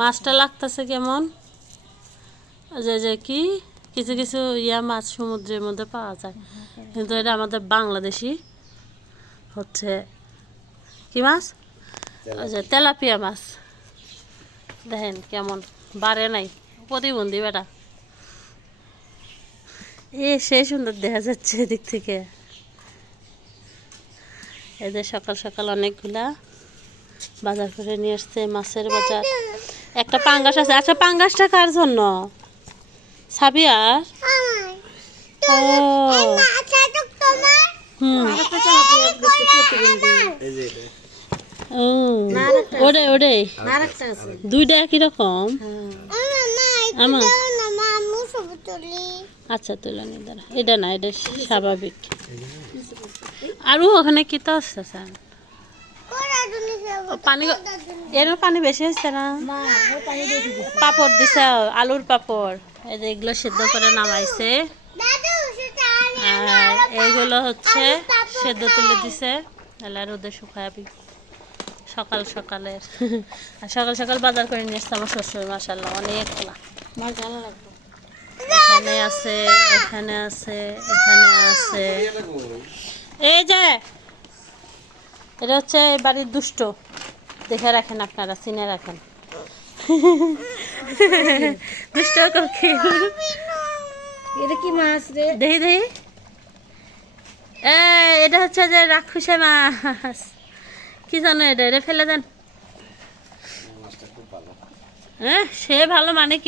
মাছটা লাগতেছে কেমন? যে কি কিছু কিছু মাছ সমুদ্রের মধ্যে পাওয়া যায়, কিন্তু এটা আমাদের বাংলাদেশি হচ্ছে কি মাছ, তেলাপিয়া মাছ। দেখেন কেমন বাড়ে নাই, প্রতিবন্ধী বেটা। সেই সুন্দর দেখা যাচ্ছে এদিক থেকে। এদের সকাল সকাল অনেকগুলা বাজার করে নিয়ে আসছে, মাছের বাজার। একটা পাঙ্গাস আছে। আচ্ছা, পাঙ্গাসটা কার জন্য? সাবিয়ার? ও ওরে ওরে, দুইটা একই রকম। আমার আচ্ছা, তুলে নি দাঁড়া। এটা না, এটা স্বাভাবিক। আরও ওখানে কি তো আসছে স্যার? পানি, এর পানি বেশি হচ্ছে না? পাপড় দিছে, আলুর পাপড়। এই যে এগুলো সিদ্ধ করে নামাইছে, আর এইগুলো হচ্ছে সেদ্ধ তুলে দিছে। তাহলে রোদে শুকাবি সকাল সকালের। আর সকাল সকাল বাজার করে নিয়ে এসছে আমার শ্বশুর। মাশাআল্লাহ, অনেকগুলা মাছ ভালো লাগবে। এখানে আছে, এখানে আছে, এখানে আছে। এই যে এটা হচ্ছে বাড়ির দুষ্ট, দেখে রাখেন আপনারা, চিনে রাখেন। দুষ্ট এটা কি মাছ রে? দেখি দেখি। এটা হচ্ছে যে রাক্ষসে মাছ, কি জানো এটা? এটা ফেলে দেন। হ্যাঁ, সে ভালো মানে কি?